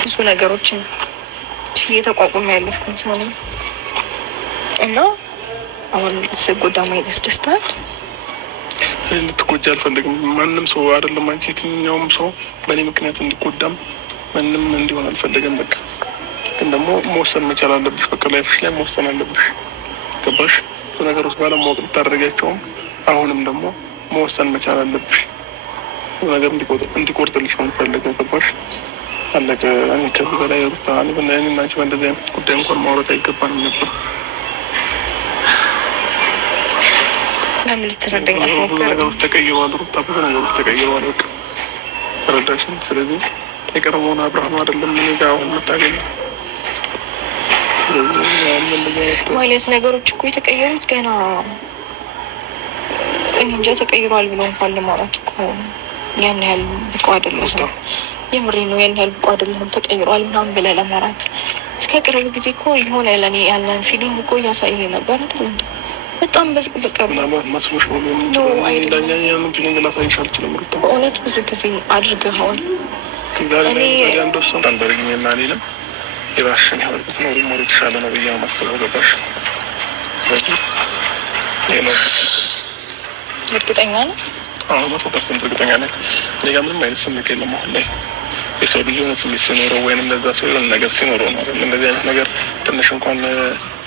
ብዙ ነገሮችን እየተቋቁሞ ያለፍኩኝ ሰው ነኝ እና አሁን ስጎዳ ማየት ያስደስታል። እንድትጎጂ አልፈልግም። ማንም ሰው አይደለም አንቺ፣ የትኛውም ሰው በእኔ ምክንያት እንዲጎዳም ማንም እንዲሆን አልፈልግም። በቃ ግን ደግሞ መወሰን መቻል አለብሽ። በቃ ላይፍሽ ላይ መወሰን አለብሽ። ገባሽ? ብዙ ነገሮች ባለማወቅ ልታደርጊያቸውም አሁንም ደግሞ መወሰን መቻል አለብሽ። ብዙ ነገር እንዲቆርጥልሽ ነው የምፈልገው። ገባሽ? አለቀ። እኔ ከዚህ በላይ ሩታ እኔ እና አንቺ በእንደዚህ አይነት ጉዳይ እንኳን ማውራት አይገባንም ነበር። ለምን ልትረዳኝ አትሞክርም? ብዙ ነገሮች ተቀይረዋል ሩታ፣ ብዙ ነገሮች ተቀይረዋል። በቃ ተረዳሽኝ? ስለዚህ የቀረበውን አብርሃም አይደለም እኔ ጋር አሁን የምታገኘው። ማለት ነገሮች እኮ የተቀየሩት ገና እኔ እንጃ ተቀይሯል ብሎ እንኳን ለማውራት እኮ ያን ያህል ብቁ አይደለህም። የምሬ ነው፣ ያን ያህል ብቁ አይደለህም። ተቀይሯል ምናምን ብለህ ለማውራት እስከ ቅርብ ጊዜ እኮ የሆነ ለእኔ ያለን ፊሊንግ እኮ እያሳየህ ነበር አይደል? በጣም በቃ መስሎሽ ነው ያንን ፊሊንግ ላሳይሽ አልችልም ሩታ። በእውነት ብዙ ጊዜ አድርገኸዋል። በርግኝና እኔንም የራስሽን ህይወት ብትኖሪ ሞር የተሻለ ነው ብዬ ነው ማስበው። ገባሽ? እርግጠኛ ነህ? አዎ 100% እርግጠኛ ነኝ። እኔ ጋር ምንም አይነት ስሜት የለም አሁን ላይ። የሰው ልጅ የሆነ ስሜት ሲኖረው ወይንም ለዛ ሰው የሆነ ነገር ሲኖረው ነው አይደል? እንደዚህ አይነት ነገር ትንሽ እንኳን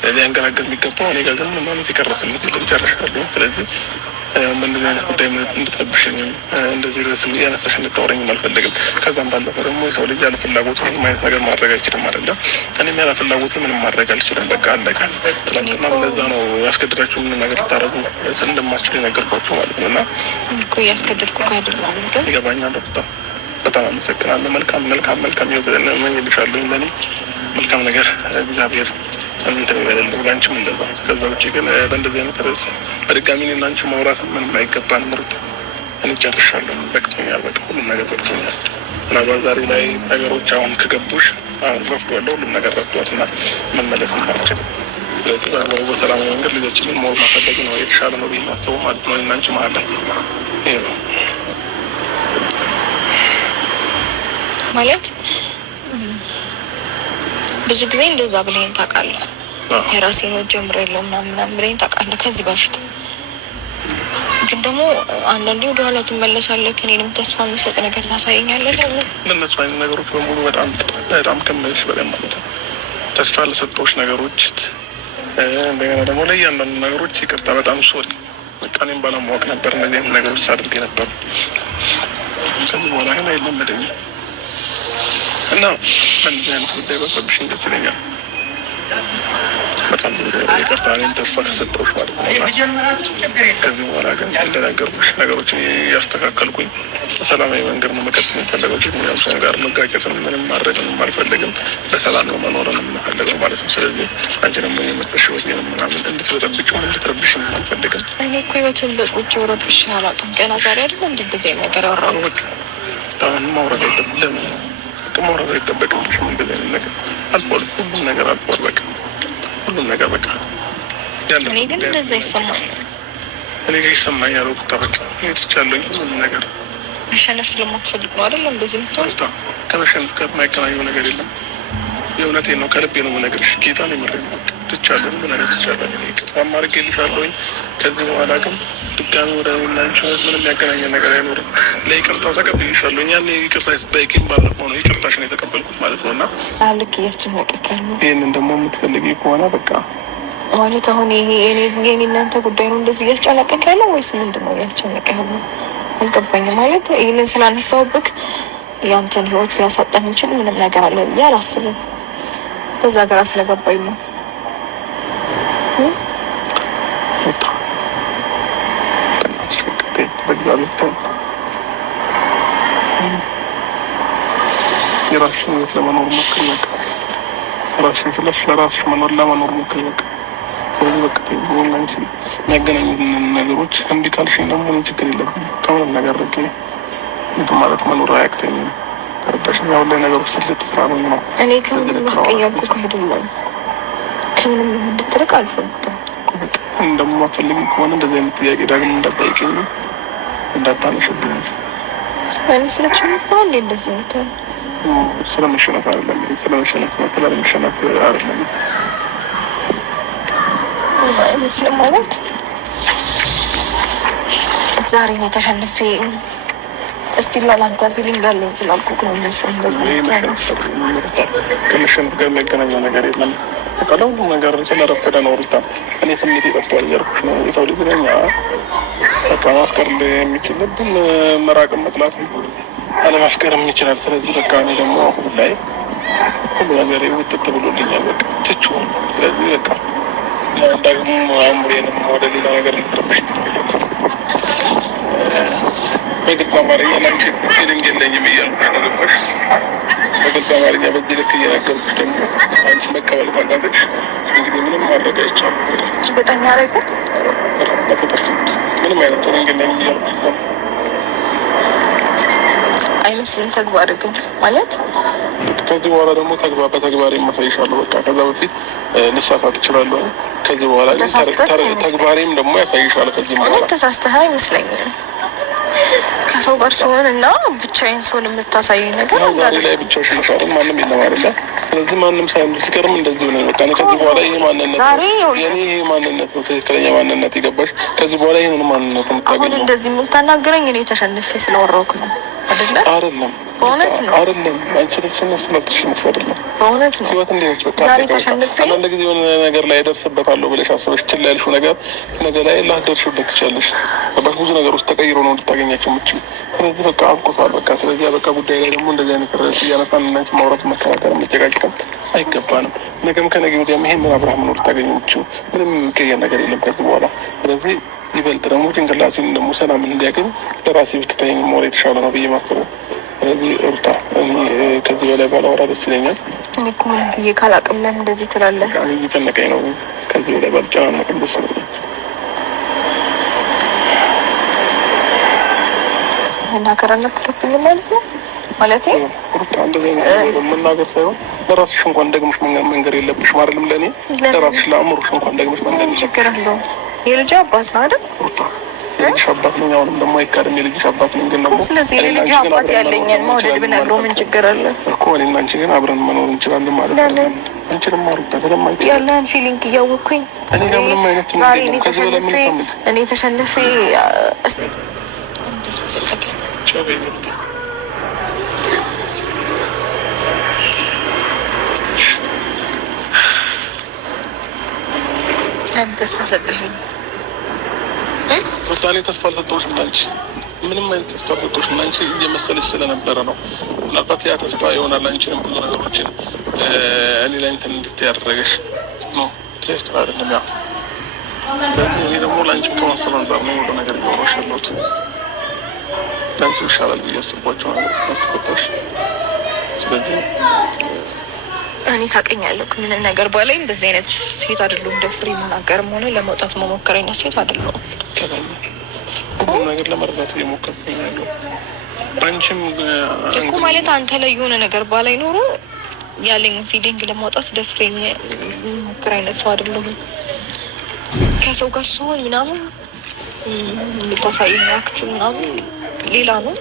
ሊያንገራገር የሚገባው። እኔ ጋር ግን ምንም አይነት የቀረ ስሜት የለም። ጨርሻለሁ። ስለዚህ በእንደዚህ አይነት ጉዳይ እንድትረብሽኝም እንደዚህ ርዕስ ያነሳሽ እንድታወራኝም አልፈልግም። ከዛም ባለፈ ደግሞ የሰው ልጅ ያለ ፍላጎት ምንም አይነት ነገር ማድረግ አይችልም አይደለም? እኔም ያለ ፍላጎት ምንም ማድረግ አልችልም። በቃ አለቀ። ትላንትና ለዛ ነው ያስገድዳችሁ ምንም ነገር ልታረጉ እንደማትችሉ የነገርኳችሁ ማለት ነው። እና እኮ እያስገደድኩ አይደለም። ይገባኛል። በጣም አመሰግናለሁ። መልካም ህይወት እመኝልሻለሁ። ለእኔ መልካም ነገር እግዚአብሔር እንትን ይበልልኝ፣ ላንቺም እንደዛ። ከዛ ውጭ ግን በእንደዚህ አይነት ርዕስ በድጋሚ እኔና አንቺ ማውራት ምንም አይገባንም ሩታ። እኔ ጨርሻለሁ። በቅቶኛል። በቃ ሁሉም ነገር በቅቶኛል። ምናልባት ዛሬ ላይ ነገሮች አሁን ከገቡሽ አሁን ረፍዷለሁ። ሁሉም ነገር ረፍዷል እና መመለስም አልችልም። ስለዚህ በሰላማዊ መንገድ ልጆችንን ሞር ማሳደግ ነው የተሻለ ነው ብዬ ማሰቡ ማለት ነው። እኔና አንቺ መሀል ላይ ይሄ ነው ማለት ብዙ ጊዜ እንደዛ ብለኸኝ ታውቃለህ። የራሴን ወጥ ጀምሬያለሁ ምናምን ብለኸኝ ታውቃለህ ከዚህ በፊት። ግን ደግሞ አንዳንዴ ወደኋላ ትመለሳለህ። እኔንም ተስፋ የሚሰጥ ነገር ታሳየኛለህ። እነሱ አይነት ነገሮች በሙሉ በጣም ከምልሽ በላይ ማለት ነው ተስፋ ለሰጠሁሽ ነገሮች እንደገና ደግሞ ለእያንዳንዱ ነገሮች ይቅርታ፣ በጣም ሶሪ። በቃ እኔም ባለማወቅ ነበር እነዚህ አይነት ነገሮች አድርጌ ነበር። ከዚህ በኋላ ግን አይለመደኝም እና በእንደዚህ አይነት ጉዳይ በፈብሽኝ ደስ ይለኛል። በጣም ይቅርታ፣ እኔም ተስፋ ከሰጠሁሽ ማለት ነው። ከዚህ በኋላ ግን እንደነገርኩሽ ነገሮችን እያስተካከልኩኝ በሰላማዊ መንገድ ነው መቀጠል የምፈልገው። ከየትኛውም ሰው ጋር መጋጨትን ምንም ማድረግን አልፈልግም። በሰላም ነው መኖርን የምንፈልገው ማለት ነው። ስለዚህ አንቺ ደግሞ የመጠሽ ህይወቴንም ምናምን እንድትበጠብጭም እንድትረብሽኝ አልፈልግም። እኔ እኮ ህይወትን በቁጭ ረብሽ አላውቅም። ገና ዛሬ አይደለ እንደዚህ ነገር ያወራሁት። በጣም ማውራት አይጠብቅም። ማውራት አይጠበቅብሽም። እንደዚህ አይነት ነገር አልፏል። ሁሉም ነገር አልፏል። በቃ ሁሉም ነገር በቃ ያለ። እኔ ግን እንደዛ ይሰማኛል። እኔ ጋር ይሰማኛል። ወቅታ በቃ ትቻለኝ ሁሉም ነገር መሸነፍ ስለማትፈልግ ነው አይደለም እንደዚህ የምትወጣ። ከመሸነፍ ጋር የማይገናኘው ነገር የለም። የእውነቴን ነው፣ ከልቤ ነው የምነግርሽ። ጌታ ነው የምረኝ። ትቻለሁ፣ ሁሉ ነገር ትቻለሁ። ይቅርታ አድርጌልሻለሁኝ። ከዚህ በኋላ ግን ድጋሚ ወደ እናንቺ ምንም ያገናኘ ነገር አይኖርም። ለይቅርታው ተቀብዬሻለሁ። ያኔ ይቅርታ ስጠይቅኝ ባለፈው ነው ይቅርታሽን የተቀበልኩት ማለት ነው። እና ልክ እያስጨነቀኝ ነው። ይህንን ደግሞ የምትፈልጊ ከሆነ በቃ ማለት አሁን ይሄ የኔ እናንተ ጉዳይ ነው እንደዚህ እያስጨነቀኝ ያለው ወይስ ምንድን ነው እያስጨነቀኝ ያለው? አልገባኝም። ማለት ይህንን ስላነሳውብክ ያንተን ህይወት ሊያሳጣ የሚችል ምንም ነገር አለ ብዬ አላስብም። በዛ ገራ ስለገባኝ ነው። የራስሽን ህይወት ለመኖር ሞክሪ። በቃ ራስሽን ችለሽ ለራስሽ ለመኖር ሞክሪ። በቃ ስለዚህ በቃ አንቺ የሚያገናኙትን ነገሮች እምቢ ካልሽኝ ደግሞ ችግር የለብኝም። ከምንም ነገር ርቄ እንትን ማለት መኖር አያቅተኝም። ተረዳሽኝ? አሁን ላይ ነገሮች ስልት ስራ ነው ነው። እኔ ከምንም ርቅ እያልኩ አይደለም። ከምንም እንድትርቅ አልፈልግም። እንደማፈልግ ከሆነ እንደዚህ አይነት ጥያቄ ዳግም እንዳትጠይቂኝ፣ እንዳታነሽብኝ። አይመስለችም እኮ እንዴ እንደዚህ ነው። ስለመሸነፍ አይደለም፣ ስለመሸነፍ ነው፣ ስለመሸነፍ አይደለም። አይመስልም ማለት ዛሬ ነው ተሸንፌ እስቲል ላንተ ፊሊንግ ያለኝ ስላልኩ ነው የሚመስለው። ከመሸነፍ ጋር የሚያገናኘው ነገር የለም። ሁሉም ነገር ስለረፈደ ነው ሩታ። እኔ ስሜት ጠፍቷል እያልኩሽ ነው። የሰው ልጅ ነኝ። በቃ ማፍቀር የሚችል ልብን መራቅም መጥላትም አለማፍቀርም ይችላል። ስለዚህ በቃ እኔ ደግሞ አሁን ላይ ሁሉ ነገር ውጥት ብሎልኛል። በቃ ትቼዋለሁ። ስለዚህ በቃ ደግሞ አእምሮዬንም ወደ ሌላ ነገር እንድረብሽ በግልጽ አማርኛ ላንቺ ፊሊንግ የለኝም እያልኩ ያደረግኩሽ በግልጽ አማርኛ በዚህ ልክ እየነገርኩሽ ደግሞ አንቺ መቀበል ካቃተሽ እንግዲህ ምንም ማድረግ አይቻልም። እርግጠኛ አደረግን 100% ምንም አይነት ፊሊንግ የለኝም እያልኩሽ ነው። አይመስልም ተግባር ግን ማለት ከዚህ በኋላ ደግሞ በተግባር የማሳይሻለሁ። በቃ ከዛ በፊት ልሳሳት እችላለሁ። ከዚህ በኋላ ተግባሬም ደግሞ ያሳይሻለሁ። ከዚህ በኋላ ተሳስተህ አይመስለኝም። ከሰው ጋር ሲሆን እና ብቻዬን ሲሆን የምታሳይ ነገር ዛሬ ላይ ብቻሽን ነሽ አይደል? ማንም የለም አይደለ? ስለዚህ ማንም ሳይሆን ሲቀርም እንደዚህ ነው። በቃ ከዚህ በኋላ ይሄ ማንነት ነው የኔ ማንነት ነው፣ ትክክለኛ ማንነት ይገባሽ። ከዚህ በኋላ ይሄንን ማንነት ነው የምታገኘው። አሁን እንደዚህ የምታናገረኝ እኔ ተሸንፌ ስለወረውክ ነው አይደለ? አይደለም በእውነት ነው አይደለም። አንቺ ተሸንፍ ስላልተሸነፍሽ አይደለም። በእውነት ነው። ህይወት እንዴት በቃ ዛሬ ተሸንፌ አንድ ጊዜ የሆነ ነገር ላይ ደርስበታለሁ ብለሽ አስበሽ ችላ ያልሽው ነገር ነገ ላይ ላትደርሽበት ትችያለሽ። በቃ ብዙ ነገሮች ተቀይሮ ነው እንድታገኛቸው የምችል። ስለዚህ በቃ አብቅቷል። በቃ ስለዚህ በቃ ጉዳይ ላይ ደግሞ እንደዚህ አይነት ርዕስ እያነሳን እናንቺ ማውራት፣ መከራከር፣ መጨቃጨቅም አይገባንም። ነገም ከነገ ወዲያም ይሄንን አብርሃም ነው ልታገኙ የምችው። ምንም የሚቀየር ነገር የለም ከዚህ በኋላ። ስለዚህ ይበልጥ ደግሞ ጭንቅላቴን ደግሞ ሰላም እንዲያገኝ ለራሴ ብትተይኝ ሞር የተሻለ ነው ብዬ ማስበው። ስለዚህ ሩታ እኔ ከዚህ በላይ ባላወራ ደስ ይለኛል። እኔ እኮ ምን ብዬ ካላቅም ለምን እንደዚህ ትላለህ? እየጨነቀኝ ነው። ከዚህ በላይ ባልጨናነቅም ደስ ይለኛል። መናገር አልነበረብኝም ማለት ነው። ማለቴ ሩታ እንደዚህ መናገር ሳይሆን ለራስሽ እንኳን ደግመሽ መንገር የለብሽም አይደለም? ለእኔ ለራስሽ ለአእምሮሽ እንኳን ደግመሽ መንገር ችግር አለው። የልጅ አባት ነው አይደል? የልጅሽ አባት ነኝ። አሁንም ደግሞ አይካድም የልጅሽ አባት ነኝ። ግን ደግሞ ስለዚህ የልጅ አባት ያለኝን መውደድ ብነግረው ምን ችግር አለ እኮ? እኔና አንቺ ግን አብረን መኖር እንችላለን ማለት ነው። ለምን አንቺንም ማሩታ ስለማይችል ያለን ፊሊንግ እያወቅኩኝ እኔ ጋር ምንም አይነት ዛሬ እኔ ተሸንፌ ለምን ተስፋ ሰጠኸኝ? ሩታ እኔ ተስፋ አልሰጠሁሽም። ላንቺ ምንም አይነት ተስፋ አልሰጠሁሽም። ላንቺ እየመሰለሽ ስለነበረ ነው። ምናልባት ያ ተስፋ ይሆናል አንቺንም ብዙ ነገሮችን እኔ ላይ እንትን እንድትይ ያደረገሽ ነው። ትክክል አይደለም። ያ እኔ ደግሞ ላንቺም ከማሰብ አንጻር ነው ሁሉ ነገር እያወራሁሽ ያለሁት። ላንቺ ይሻላል ብዬ አስባቸው ነገሮች። ስለዚህ እኔ ታውቀኛለሁ ምንም ነገር ባላይ እንደዚህ አይነት ሴት አይደለሁም። እንደ ፍሬ የምናገርም ሆነ ለመውጣት መሞከር አይነት ሴት አይደለሁም። ሁሉም ነገር ለመረዳት እየሞከርኩኝ ያለው አንቺም እኮ ማለት አንተ ላይ የሆነ ነገር ባላይ ኖሮ ያለኝ ፊሊንግ ለማውጣት ደፍሬ ሞከር አይነት ሰው አይደለሁም። ከሰው ጋር ሲሆን ምናምን የምታሳየኝ አክት ምናምን ሌላ ነው።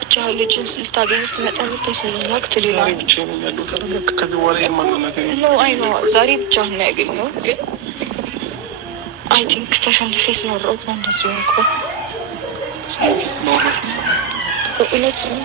ብቻ ልጅን ልታገኝ ስትመጣ የምታሳየኝ አክት ሌላ ነው። ዛሬ ብቻ ነው ያገኘው። ግን አይ ቲንክ ተሸንፌ ስኖረው ነው እንደዚህ ሆንኩ። እውነት ነው።